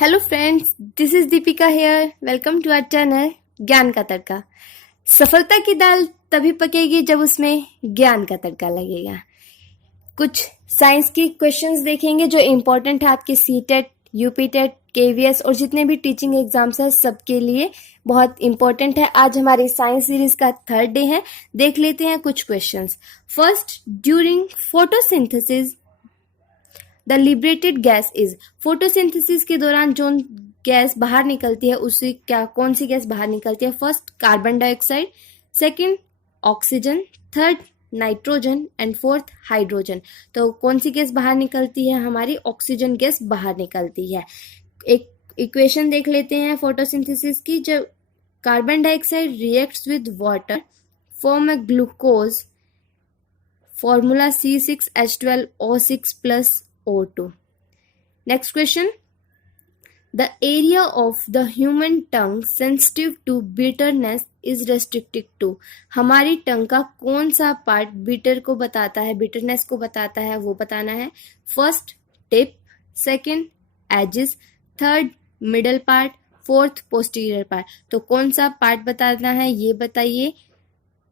Hello friends, this is Deepika here. Welcome to our channel Gyan ka तड़का। सफलता की दाल तभी पकेगी जब उसमें ज्ञान का तड़का लगेगा। कुछ साइंस की क्वेश्चंस देखेंगे जो इम्पोर्टेंट है आपके सीटेट, यूपीटेट, केवीएस और जितने भी टीचिंग एग्जाम्स हैं सबके लिए बहुत इंपॉर्टेंट है। आज हमारी साइंस सीरीज का 3rd डे है। देख लेते हैं कुछ questions. First, during photosynthesis the liberated gas is. Photosynthesis के दौरान जो गैस बाहर निकलती है उससे कौन सी गैस बाहर निकलती है? First, carbon dioxide, second, oxygen, third, nitrogen and fourth, hydrogen. तो कौन सी गैस बाहर निकलती है? हमारी ऑक्सीजन गैस बाहर निकलती है। एक इक्वेशन देख लेते हैं फोटोसिंथेसिस की। जब carbon dioxide reacts with water form a glucose, formula C6H12O6 plus O2. Next question. The area of the human tongue sensitive to bitterness is restricted to. हमारी टंग का कौन सा पार्ट बिटर को बताता है, बिटरनेस को बताता है, वो बताना है। First, tip, second, edges, third, middle part, fourth, posterior part. तो कौन सा पार्ट बताना है ये बताइए।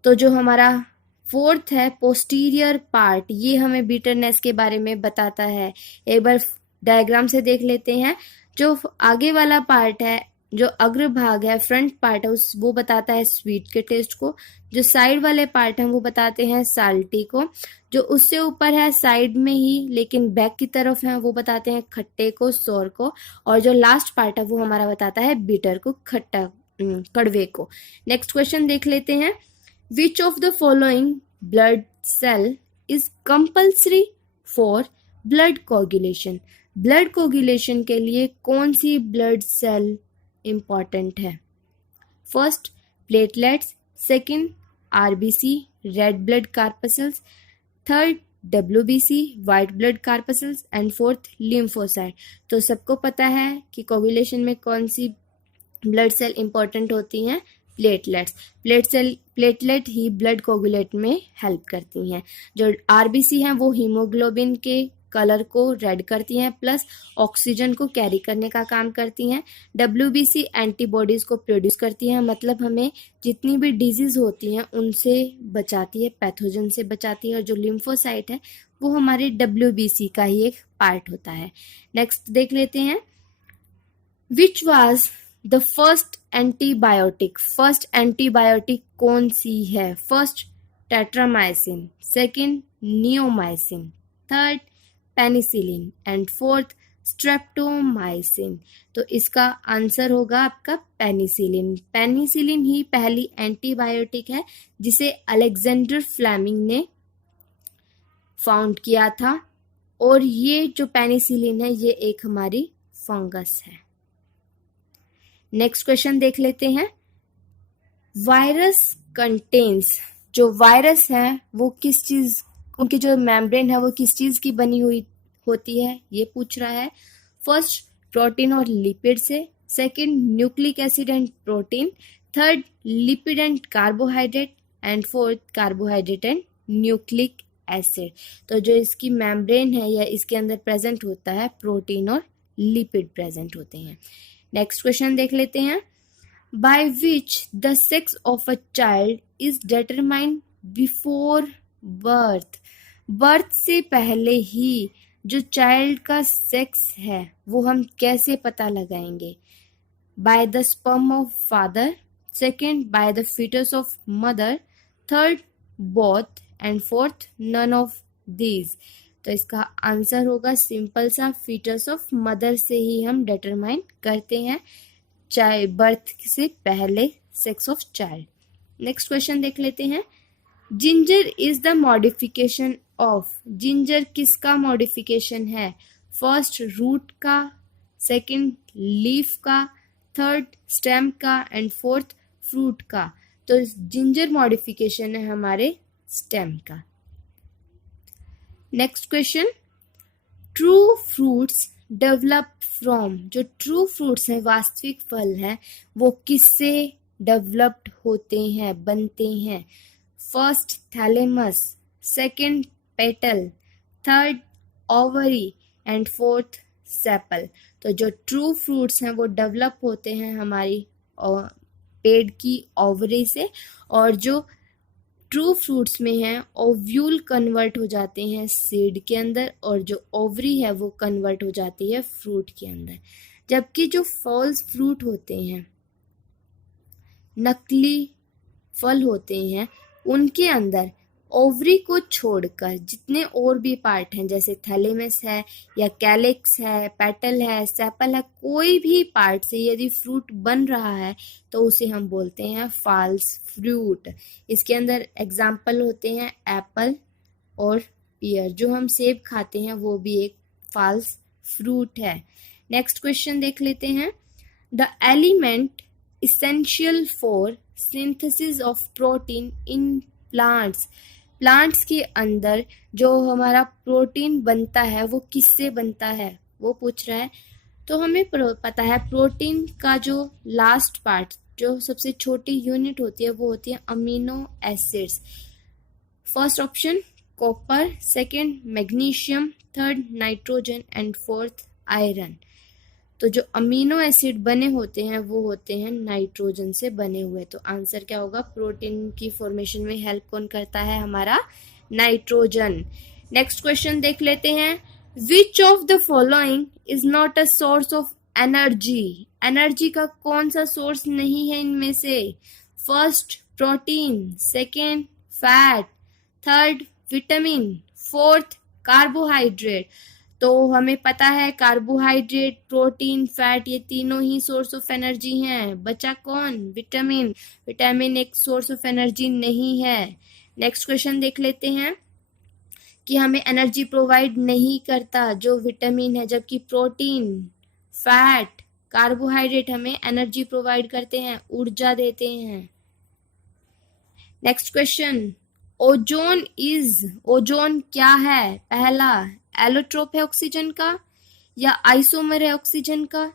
तो जो हमारा फोर्थ है, पोस्टीरियर पार्ट, ये हमें बिटरनेस के बारे में बताता है। एक बार डायग्राम से देख लेते हैं। जो आगे वाला पार्ट है, जो अग्रभाग है, फ्रंट पार्ट है, वो बताता है स्वीट के टेस्ट को। जो साइड वाले पार्ट हैं वो बताते हैं साल्टी को। जो उससे ऊपर है साइड में ही लेकिन बैक की तरफ है वो बताते हैं खट्टे को, सोर को। और जो लास्ट पार्ट है वो हमारा बताता है बिटर को, खट्टा, कड़वे को। नेक्स्ट क्वेश्चन देख लेते हैं। Which of the following blood cell is compulsory for blood coagulation? Blood coagulation के लिए कौन सी ब्लड सेल इंपॉर्टेंट है? First, platelets, second, RBC, red blood corpuscles, third, WBC, white blood corpuscles and fourth, lymphocyte. तो सबको पता है कि coagulation में कौन सी ब्लड सेल इंपॉर्टेंट होती हैं? प्लेटलेट्स। प्लेटलेट ही ब्लड कोगुलेट में हेल्प करती हैं। जो आरबीसी हैं वो हीमोग्लोबिन के कलर को रेड करती हैं प्लस ऑक्सीजन को कैरी करने का काम करती हैं। डब्ल्यूबीसी एंटीबॉडीज को प्रोड्यूस करती हैं, मतलब हमें जितनी भी डिजीज होती हैं उनसे बचाती है, पैथोजन से बचाती है। और जो लिम्फोसाइट है वो हमारे डब्ल्यूबीसी का ही एक पार्ट होता है। नेक्स्ट देख लेते हैं। Which was the first antibiotic? First antibiotic कौन सी है? First, tetramycin, second, neomycin, third, penicillin and fourth, streptomycin. तो इसका आंसर होगा आपका पेनिसिलिन। पेनिसिलिन ही पहली एंटीबायोटिक है जिसे अलेक्जेंडर फ्लेमिंग ने फाउंड किया था। और ये जो पेनिसिलिन है ये एक हमारी फंगस है। नेक्स्ट क्वेश्चन देख लेते हैं। वायरस कंटेन्स, जो वायरस है वो किस चीज, उनकी जो मेम्ब्रेन है वो किस चीज की बनी हुई होती है ये पूछ रहा है। फर्स्ट, प्रोटीन और लिपिड से, second, nucleic acid and protein, third, lipid and carbohydrate and fourth, carbohydrate and nucleic acid. तो जो इसकी मेम्ब्रेन है या इसके अंदर प्रेजेंट होता है प्रोटीन और लिपिड प्रेजेंट होते हैं। नेक्स्ट क्वेश्चन देख लेते हैं। By which the sex of a child is determined before birth? Birth से पहले ही जो चाइल्ड का सेक्स है वो हम कैसे पता लगाएंगे? By the sperm of father, second, by the foetus of mother, third, both and fourth, none of these. तो इसका आंसर होगा सिंपल सा, फीटस ऑफ मदर से ही हम डिटरमाइन करते हैं चाइल्ड बर्थ से पहले sex of child. Next question देख लेते हैं। Ginger is the modification of. Ginger किसका मॉडिफिकेशन है? फर्स्ट, रूट का, सेकंड, लीफ का, थर्ड, स्टेम का एंड फोर्थ, फ्रूट का। तो जिंजर मॉडिफिकेशन है हमारे स्टेम का। Next question. True fruits develop from. जो ट्रू फ्रूट्स हैं, वास्तविक फल हैं, वो किससे डेवलप्ड होते हैं, बनते हैं? First, thalamus, second, petal, third, ovary and fourth, sepal. तो जो ट्रू फ्रूट्स हैं वो डेवलप होते हैं हमारी पेड़ की ओवरी से, और जो ट्रू फ्रूट्स में हैं ओव्यूल कन्वर्ट हो जाते हैं सीड के अंदर, और जो ओवरी है वो कन्वर्ट हो जाती है फ्रूट के अंदर। जबकि जो फॉल्स फ्रूट होते हैं, नकली फल होते हैं, उनके अंदर ओवरी को छोड़कर जितने और भी पार्ट हैं, जैसे थैलेमस है या कैलिक्स है, पेटल है, सेपल है, कोई भी पार्ट से यदि फ्रूट बन रहा है तो उसे हम बोलते हैं फॉल्स फ्रूट। इसके अंदर एग्जाम्पल होते हैं एप्पल और पियर। जो हम सेब खाते हैं वो भी एक फॉल्स फ्रूट है। नेक्स्ट क्वेश्चन देख लेते हैं। The element essential for synthesis of protein in plants। Plants के अंदर जो हमारा प्रोटीन बनता है वो किससे बनता है, वो पूछ रहा है। तो हमें पता है प्रोटीन का जो लास्ट पार्ट, जो सबसे छोटी यूनिट होती है, वो होती है amino acids. First option copper, second magnesium, third nitrogen and fourth iron. तो जो अमीनो एसिड बने होते हैं वो होते हैं नाइट्रोजन से बने हुए। तो आंसर क्या होगा, प्रोटीन की फॉर्मेशन में हेल्प कौन करता है, हमारा नाइट्रोजन। नेक्स्ट क्वेश्चन देख लेते हैं। Which of the following is not a source of energy. Energy का कौन सा सोर्स नहीं है इनमें से? First protein, second fat, third vitamin, fourth carbohydrate. तो हमें पता है कार्बोहाइड्रेट, प्रोटीन, फैट ये तीनों ही सोर्स ऑफ एनर्जी हैं। बचा कौन? विटामिन। विटामिन एक सोर्स ऑफ एनर्जी नहीं है। नेक्स्ट क्वेश्चन देख लेते हैं कि हमें एनर्जी प्रोवाइड नहीं करता जो विटामिन है, जबकि प्रोटीन, फैट, कार्बोहाइड्रेट हमें एनर्जी प्रोवाइड करते हैं, ऊर्जा देते हैं। नेक्स्ट क्वेश्चन, ओजोन क्या है? पहला एलोट्रोप है ऑक्सीजन का, या आइसोमर है ऑक्सीजन का,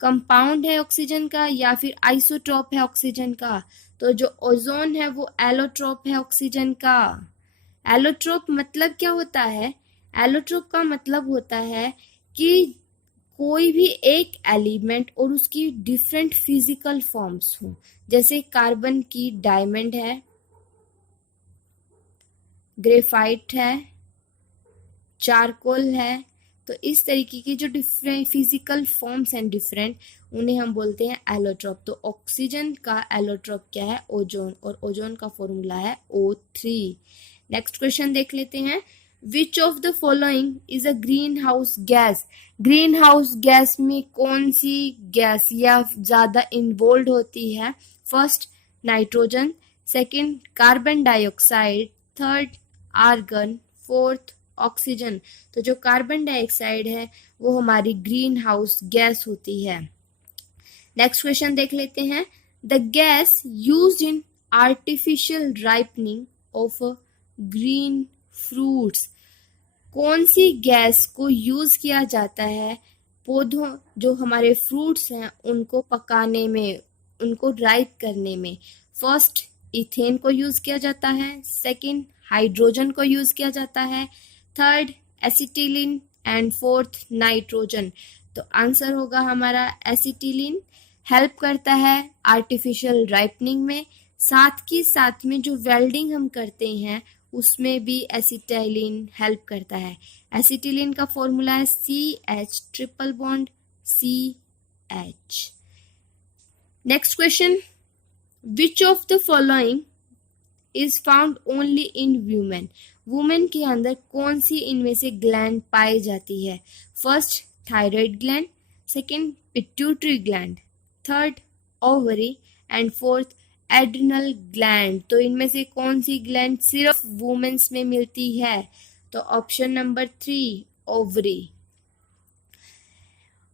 कंपाउंड है ऑक्सीजन का, या फिर आइसोट्रोप है ऑक्सीजन का। तो जो ओजोन है वो एलोट्रोप है ऑक्सीजन का। एलोट्रोप मतलब क्या होता है? एलोट्रोप का मतलब होता है कि कोई भी एक एलिमेंट और उसकी डिफरेंट फिजिकल फॉर्म्स हो। जैसे कार्बन की डायमंड है, ग्रेफाइट है, चारकोल है। तो इस तरीके की जो डिफरेंट फिजिकल फॉर्म्स हैं डिफरेंट, उन्हें हम बोलते हैं एलोट्रोप। तो ऑक्सीजन का एलोट्रोप क्या है? ओजोन, और ओजोन का फॉर्मूला है O3। नेक्स्ट क्वेश्चन देख लेते हैं। Which of the following is a greenhouse gas. Greenhouse gas में कौन सी गैस या ज्यादा इन्वॉल्व होती है? First nitrogen, second carbon dioxide, third argon, fourth oxygen. तो जो कार्बन डाइऑक्साइड है वो हमारी ग्रीन हाउस गैस होती है। नेक्स्ट क्वेश्चन देख लेते हैं। The gas used in artificial ripening of green fruits. कौन सी गैस को यूज किया जाता है पौधों, जो हमारे फ्रूट्स हैं उनको पकाने में, उनको राइप करने में? फर्स्ट इथेन को यूज किया जाता है, सेकंड हाइड्रोजन को यूज किया जाता है, third acetylene and fourth nitrogen. तो आंसर होगा हमारा एसिटिलीन। हेल्प करता है आर्टिफिशियल राइपनिंग में, साथ में जो वेल्डिंग हम करते हैं उसमें भी एसिटिलीन हेल्प करता है। एसिटिलीन का फॉर्मूला है CH triple bond CH। Next question, which of the following is found only in women. Women के अंदर कौन सी इनमें से ग्लैंड पाई जाती है? First thyroid gland, second pituitary gland, third ovary and fourth adrenal gland. तो इनमें से कौन सी ग्लैंड सिर्फ वुमेन्स में मिलती है? तो option number 3 ovary.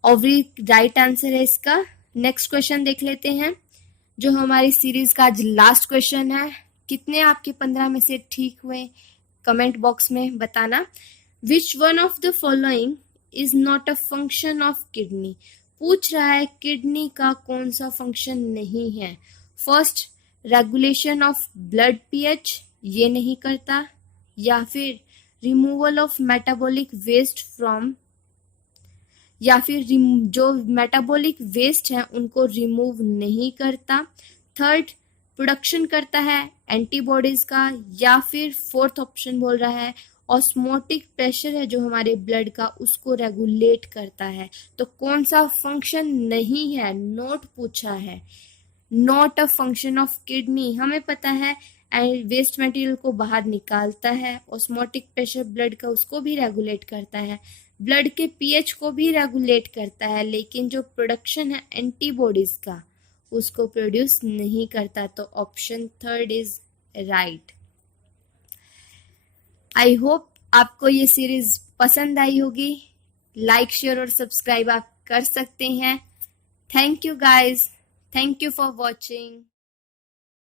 Ovary right answer है इसका। नेक्स्ट क्वेश्चन देख लेते हैं, जो हमारी सीरीज का आज लास्ट क्वेश्चन है। कितने आपके 15 में से ठीक हुए कमेंट बॉक्स में बताना। Which one of the following is not a function of kidney. पूछ रहा है किडनी का कौन सा फंक्शन नहीं है। First regulation of blood pH, ये नहीं करता, या फिर removal of metabolic waste from, या फिर जो मेटाबॉलिक वेस्ट है उनको रिमूव नहीं करता। थर्ड, प्रोडक्शन करता है एंटीबॉडीज का। या फिर फोर्थ ऑप्शन बोल रहा है ऑस्मोटिक प्रेशर है जो हमारे ब्लड का उसको रेगुलेट करता है। तो कौन सा फंक्शन नहीं है, नोट पूछा है, not a function of kidney. हमें पता है वेस्ट मटेरियल को बाहर निकालता है, ऑस्मोटिक प्रेशर ब्लड का उसको भी रेगुलेट करता है, ब्लड के पीएच को भी रेगुलेट करता है, लेकिन जो प्रोडक्शन है एंटीबॉडीज का उसको प्रोड्यूस नहीं करता। तो option third is right. I hope आपको ये सीरीज पसंद आई होगी। लाइक, शेयर और सब्सक्राइब आप कर सकते हैं। Thank you guys, thank you for watching.